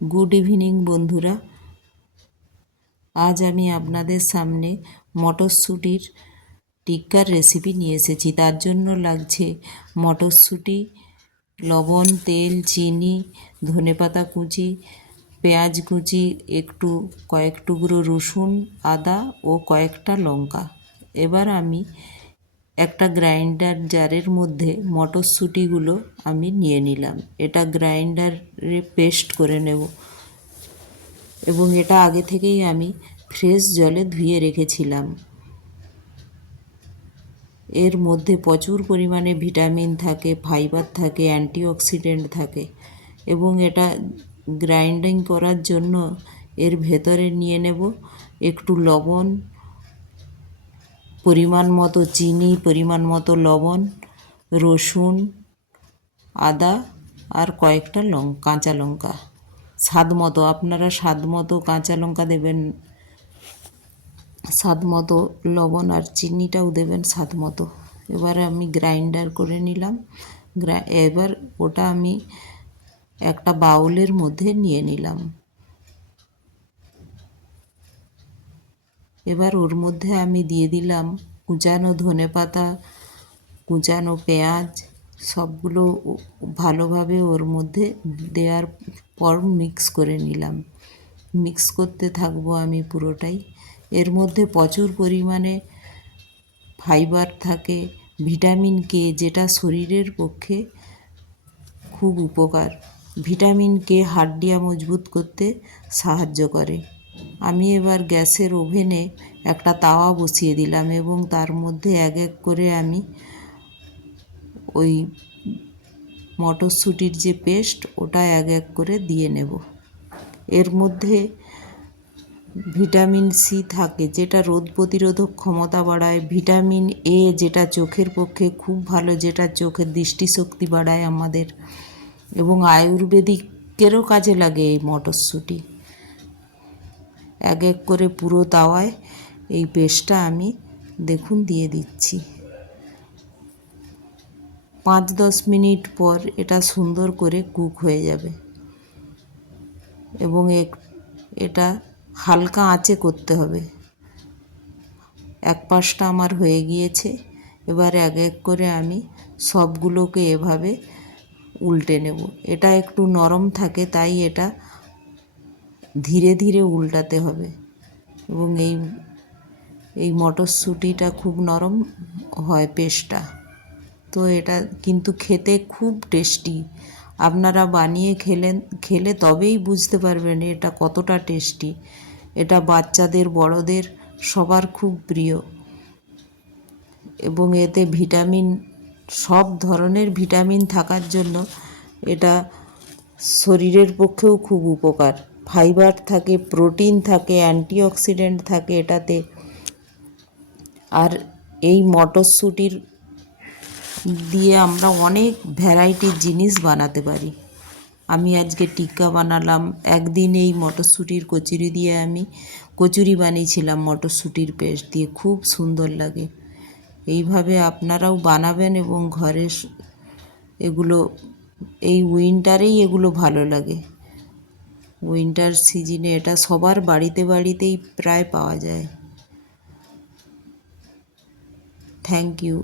Good evening বন্ধুরা। আজ আমি আপনাদের সামনে মটরশুঁটির টিক্কার রেসিপি নিয়ে এসেছি। তার জন্য লাগছে মটরশুঁটি, লবণ, তেল, চিনি, ধনেপাতা কুচি, পেঁয়াজ কুচি, কয়েক টুকরো রসুন, আদা ও কয়েকটা লঙ্কা। এবার আমি একটা গ্রাইন্ডার জারের মধ্যে মটরশুঁটিগুলো আমি নিয়ে নিলাম। এটা গ্রাইন্ডারে পেস্ট করে নেব এবং এটা আগে থেকেই আমি ফ্রেশ জলে ধুয়ে রেখেছিলাম। এর মধ্যে প্রচুর পরিমাণে ভিটামিন থাকে, ফাইবার থাকে, অ্যান্টিঅক্সিডেন্ট থাকে এবং এটা গ্রাইন্ডিং করার জন্য এর ভেতরে নিয়ে নেব একটু লবণ, পরিমাণ মতো চিনি, পরিমাণ মতো লবণ, রসুন, আদা আর কয়েকটা কাঁচা লঙ্কা। স্বাদ মতো, আপনারা স্বাদ মতো কাঁচা লঙ্কা দেবেন, স্বাদ মতো লবণ আর চিনিটাও দেবেন স্বাদ মতো। এবার আমি গ্রাইন্ডার করে নিলাম। এবার ওটা আমি একটা বাউলের মধ্যে নিয়ে নিলাম। এবার ওর মধ্যে আমি দিয়ে দিলাম কুচানো ধনেপাতা, কুচানো পেঁয়াজ, সবগুলো ভালোভাবে ওর মধ্যে দেওয়ার পর মিক্স করে নিলাম। মিক্স করতে থাকবো আমি পুরোটাই। এর মধ্যে প্রচুর পরিমাণে ফাইবার থাকে, ভিটামিন কে, যেটা শরীরের পক্ষে খুব উপকার। ভিটামিন কে হাড় মজবুত করতে সাহায্য করে। আমি এবার গ্যাসের ওভেনে একটা তাওয়া বসিয়ে দিলাম এবং তার মধ্যে এক এক করে আমি ওই মটরশুঁটির যে পেস্ট ওটা এক এক করে দিয়ে নেব। এর মধ্যে ভিটামিন সি থাকে, যেটা রোগ প্রতিরোধক ক্ষমতা বাড়ায়। ভিটামিন এ, যেটা চোখের পক্ষে খুব ভালো, যেটা চোখের দৃষ্টিশক্তি বাড়ায় আমাদের, এবং আয়ুর্বেদিকেরও কাজে লাগে এই মটরশুঁটি। এক এক করে পুরো তাওয়ায় এই পেস্টটা আমি দেখুন দিয়ে দিচ্ছি। 5-10 মিনিট পর এটা সুন্দর করে কুক হয়ে যাবে এবং এটা হালকা আঁচে করতে হবে। এক পাশটা আমার হয়ে গিয়েছে। এবার এক এক করে আমি সবগুলোকে এভাবে উল্টে নেব। এটা একটু নরম থাকে, তাই এটা ধীরে ধীরে উল্টাতে হবে এবং এই মটরশুঁটিটা খুব নরম হয় পেস্টটা। তো এটা কিন্তু খেতে খুব টেস্টি। আপনারা বানিয়ে খেলে তবেই বুঝতে পারবেন এটা কতটা টেস্টি। এটা বাচ্চাদের, বড়দের সবার খুব প্রিয় এবং এতে ভিটামিন, সব ধরনের ভিটামিন থাকার জন্য এটা শরীরের পক্ষেও খুব উপকার। ফাইবার থাকে, প্রোটিন থাকে, অ্যান্টিঅক্সিডেন্ট থাকে এটাতে। আর এই মটরশুঁটির দিয়ে আমরা অনেক ভ্যারাইটির জিনিস বানাতে পারি। আমি আজকে টিক্কা বানালাম। একদিন এই মটরশুঁটির কচুরি দিয়ে আমি কচুরি বানিয়েছিলাম মটরশুঁটির পেস্ট দিয়ে, খুব সুন্দর লাগে। এইভাবে আপনারাও বানাবেন এবং ঘরে এগুলো, এই উইন্টারেই এগুলো ভালো লাগে। উইন্টার সিজনে এটা সবার বাড়িতে বাড়িতেই প্রায় পাওয়া যায়। Thank you.